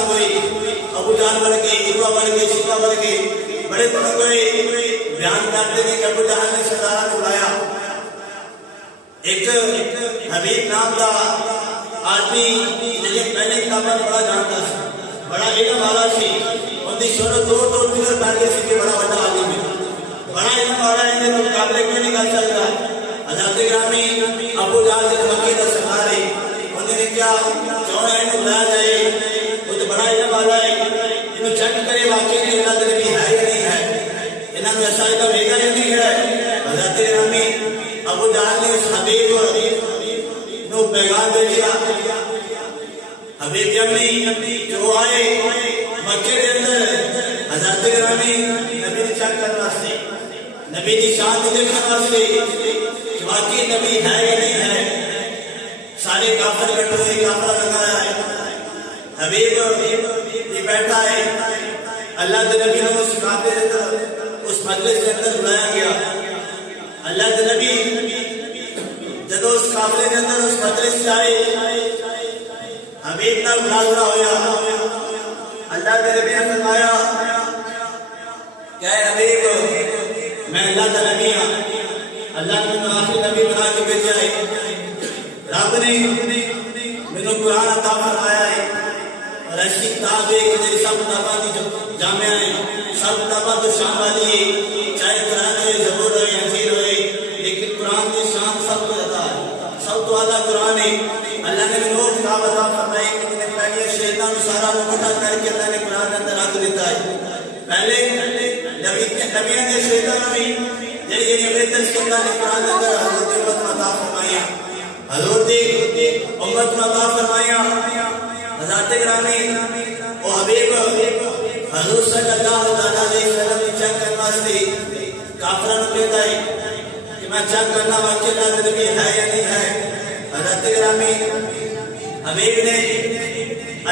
ہوئی، ابو جان بن گئی، عروہ بن گئی، شیبہ بن گئی، بڑے بڑے ہوئے بیان کرتے ہیں کہ ابو جہل نے سردار کو بلایا. ایک حبیب نام کا آدمی جنہیں پہلے کتابیں بڑا جانتا سی، بڑا علم والا سی، ان کی شہرت دور دور تک پھیل گئی سی کہ بڑا بڑا آدمی ہے، بڑا علم والا ہے، انہیں مقابلے کیوں نہیں کر سکتا. حضرت گرامی ابو جہل کے مکے کا سردار ہے، انہوں نے کیا چاہنا ہے انہیں بلایا جائے، وہ تو بڑا علم والا ہے، انہوں چیک کرے واقعی کہ اللہ کے نبی ہے یا نہیں ہے، انہوں نے ایسا علم بھیجا یا نہیں ہے. حضرت گرامی ابو جہل نے اس حبیب نو پیغام بھیجا. حبیب جمی جو آئے مکے کے اندر حضرت گرامی نبی نے چیک کرنے واسطے، نبی کی شان کو دیکھنے واسطے کہ واقعی نبی ہے یا نہیں ہے. سارے کافر بیٹھے ہوئے، کافر لگایا ہے، حبیب یہ بیٹھا ہے. اللہ کے نبی نے اس کافر اس مجلس کے اندر بلایا گیا. اللہ کے نبی جب اس قافلے کے اندر اس مجلس سے آئے، حبیب کا مناظرہ ہوا. اللہ کے نبی نے فرمایا کہ اے حبیب میں اللہ کا نبی ہوں، اللہ نے مجھے آخری نبی بنا کے بھیجا ہے. رب نے مجھے قرآن عطا فرمایا ہے اور ایسی کتاب ہے کہ میری سب کتاباں کی جامعہ ہے، سب کتاباں تو شان والی ہے، چاہے قرآن ہوئے، زبور ہوئے، انجیل ہوئے، لیکن قرآن کی شان سب کو عطا ہے، سب تو اعلیٰ قرآن ہے. اللہ نے وہ کتاب عطا فرمائی کہ جنہیں پہلے شیطان سارا مکٹھا کر کے اللہ نے قرآن کے اندر رکھ دیتا ہے. پہلے نبیوں نے شیطان بھی یہ بہتر سے اللہ نے قرآن کے اندر حضرت امت میں عطا فرمایا، حضرت امت میں عطا فرمایا. حضرت گرامی وہ حبیب حضور صلی اللہ علیہ وسلم نے چیک کرنا واسطے کافروں کو کہتا ہے کہ میں چیک کرنا واقعی اللہ کے نبی ہے یا نہیں ہے. حضرت گرامی حبیب نے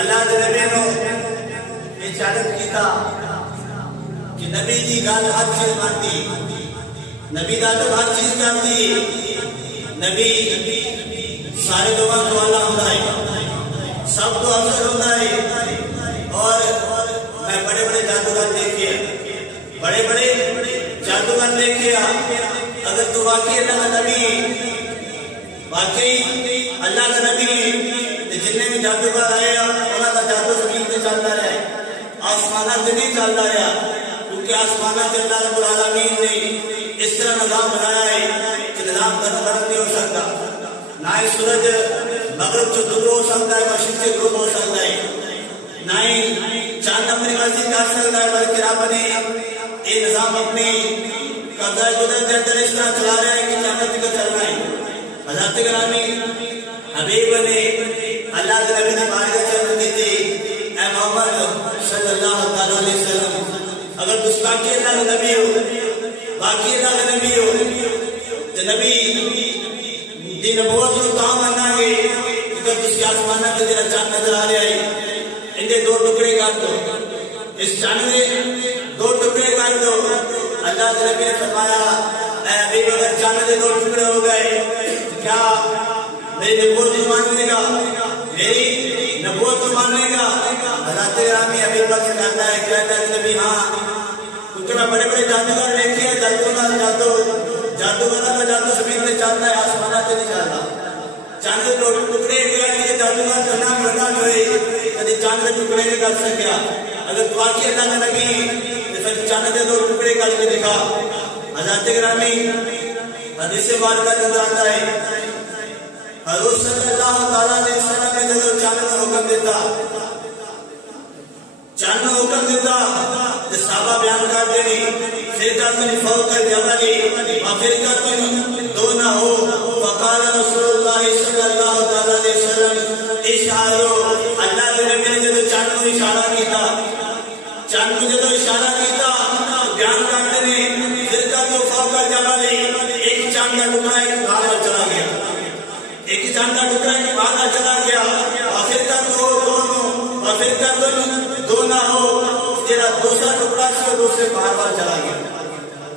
اللہ کے نبی کو اجازت کیتا کہ نبی کی گل ہر چیز مانتی، نبی کا تو ہر چیز کرتی، نبی سارے لوگوں کو اللہ ہوتا ہے، سب کو افضل ہوتا ہے. اور میں بڑے بڑے جادوگر دیکھے، بڑے بڑے جادوگر دیکھے، اگر تو واقعی اللہ کا نبی، واقعی اللہ کا نبی، جتنے بھی جادوگر آئے انہوں کا جادو زمین پہ چلتا رہے، آسمانہ سے نہیں چلتا رہا، کیونکہ آسمانہ سے اللہ رب العالمین نے اس طرح نظام بنایا ہے کہ نظام غلط نہیں ہو سکتا، نہ ہی سورج مغرب سے دور ہو سکتا ہے، مشرق سے دور ہو سکتا ہے، نہ ہی چاند اپنی مرضی کر سکتا ہے، بلکہ رب نے یہ نظام اپنی قبضہ قدرت کے اندر اس طرح چلا رہا ہے کہ قیامت تک چل رہا ہے. حضرت گرامی حبیب نے اللہ کے نبی نے بارگاہ چل دی تھی، اے محمد صلی اللہ علیہ وسلم اگر تم واقعی اللہ کے نبی ہو، واقعی اللہ کے نبی ہو تو نبی دی نبوت کو کام آنا ہے کہ جس کے آسمانہ کے دل چاند نظر آ رہا ہے، انہیں دو ٹکڑے کر دو، اس چاند میں دو ٹکڑے کر دو. اللہ کے نبی نے فرمایا اے حبیب اگر چاند کے دو ٹکڑے ہو گئے تو کیا میری نبوت کو ماننے گا، میری نبوت کو ماننے گا؟ حضرت گرامی حبیب سے کہتا ہے کہتا ہے نبی ہاں، کیونکہ میں بڑے بڑے جادوگر دیکھے ہیں، جادوگر کا جادو زمین میں چلتا ہے، آسمانہ سے نہیں چلتا. چاند کے دو ٹکڑے کے جادوگر بنا بنا جو ہے کبھی چاند کے ٹکڑے نہیں کر سکیا. اگر تو واقعی اللہ کا نبی تو پھر چاند کے دو ٹکڑے کر کے دکھا. حضرت گرامی حدیث مبارکہ کے اندر آتا ہے حضور صلی اللہ علیہ وسلم نے جب چاند کا حکم دیتا، چاند کا حکم دیتا تو صحابہ بیان کرتے ہیں فرقۃ فوق الجبل وفرقۃ دون ہو. وقال رسول اللہ صلی اللہ علیہ وسلم اشارو، اللہ کے نبی نے جب چاند کو اشارہ کیتا، چاند کو جب اشارہ کیتا بیان کرتے ہیں فرقۃ فوق الجبل، ایک چاند کا ٹکڑا ایک پہاڑ پر چلا گیا، ایک چاند کا ٹکڑا ایک پہاڑ پر چلا گیا. وفرقۃ دون ہو، تیرا دوسرا ٹکڑا دوسرے پہاڑ پر چلا گیا،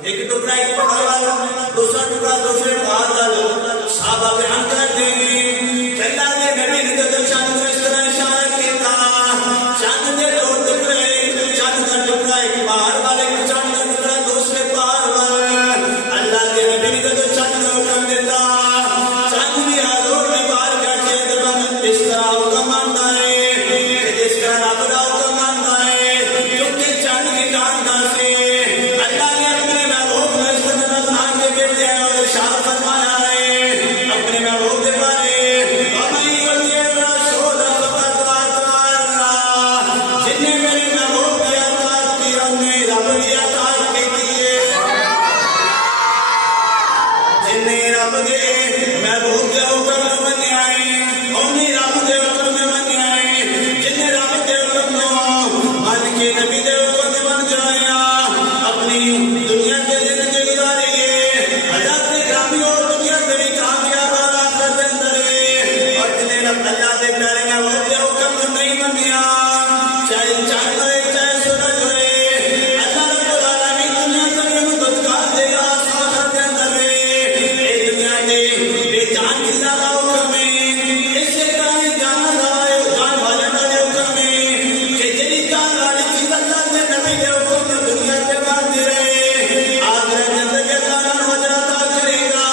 ایک ٹکڑا ایک پہاڑ والا، دوسرا ٹکڑا دوسرے پہاڑ والا. صحابہ بیان کرتے ہیں کہ اللہ کے نبی نے جب چاند کو اس طرح اشارہ کیا، چاند ٹکڑا ایک پہاڑ والے کو چاند کا ٹکڑا دوسرے پہاڑ والے اللہ کے نبی نے تو چاند کا حکم دیتا چاند بھی ہاتھوں میں باہر بیٹھے تو اس طرح حکم مانتا ہے کہ جس کا رب کا حکم مانتا ہے کیونکہ چاند کی ٹانگا سے اللہ نے اپنے محبوب میں سنت مان کے بیٹھے ہیں اور شاہ فرمایا ہے اپنے محبوب کے بارے جن نے میرے محبوب کی اطاعت کی ہم نے رب کی اطاعت کی جن نے رب کے محبوب کے حکم میں منے آئے انہیں رب کے حکم میں منے آئے جن نے رب کے حکم کو مان کے نبی کے حکم میں من جایا اپنی دنیا کے زندگی گزاری ہے حیات گرامی اور دنیا سے بھی کامیاب آخرت کے اندر ہے اور جن نے رب اللہ کے پیارے محبوب کے حکم کو نہیں منیا چاہے چاند ہوئے چاہے سورج ہوئے اللہ رب العالمین دنیا سے بھی مددگار دے گا آخرت کے اندر ہے دنیا کے بے جان کی زیادہ حکم ہے اس سے کہیں جانا دعائے جان والے والے حکم ہے کہ جنی جان والی چیز اللہ کے نبی کے حکم میں دنیا کے باندھ رہے آخرت کے اندر کے جانان وجہ عطا کرے گا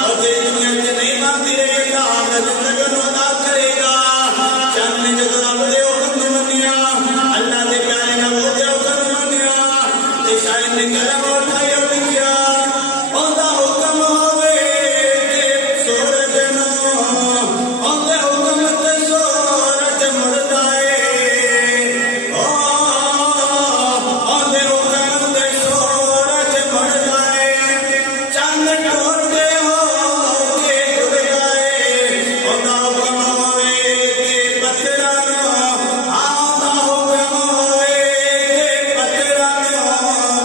اور جنی دنیا کے نہیں باندھ رہے گا آخرت کے اندر کے عطا کرے گا چند نے جو رب دے حکم میں منیا اللہ کے پیارے محبوب کے حکم میں منیا تے شاید نے کلم اٹھائی اور لکھیا اوندا حکم ہوے کہ سورج نو اوندا حکم تے سورج مڑدا اے اوندا حکم تے سورج مڑدا اے چاند ٹوٹے ہو کے ڈوبدا اے اوندا حکم ہوے کہ پتھراں نو آوندا حکم ہوے کہ پتھراں نو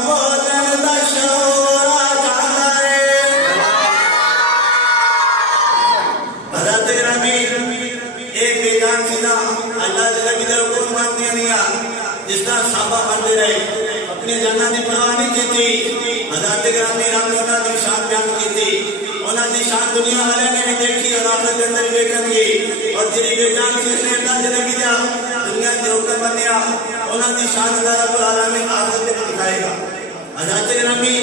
بولن دا شعور آ جاندا اے حضرت گرامی ایک بے جان چیزاں اللہ کے نبی کے حکم مانتی نہیں جس طرح صحابہ مانتے رہے اپنی جانوں کی پرواہ نہیں کی تھی حضرت گرامی رب نے انہوں نے شان بیان کی تھی انہوں کی شان دنیا والے نے بھی دیکھی اور آخرت کے اندر بھی دیکھیں گی اور جی بے جان چیز نے اللہ کے نبی دیا دنیا کے حکم بنیا انہوں کی شان اللہ رب العالمین آخرت میں دکھائے گا حضرت گرامی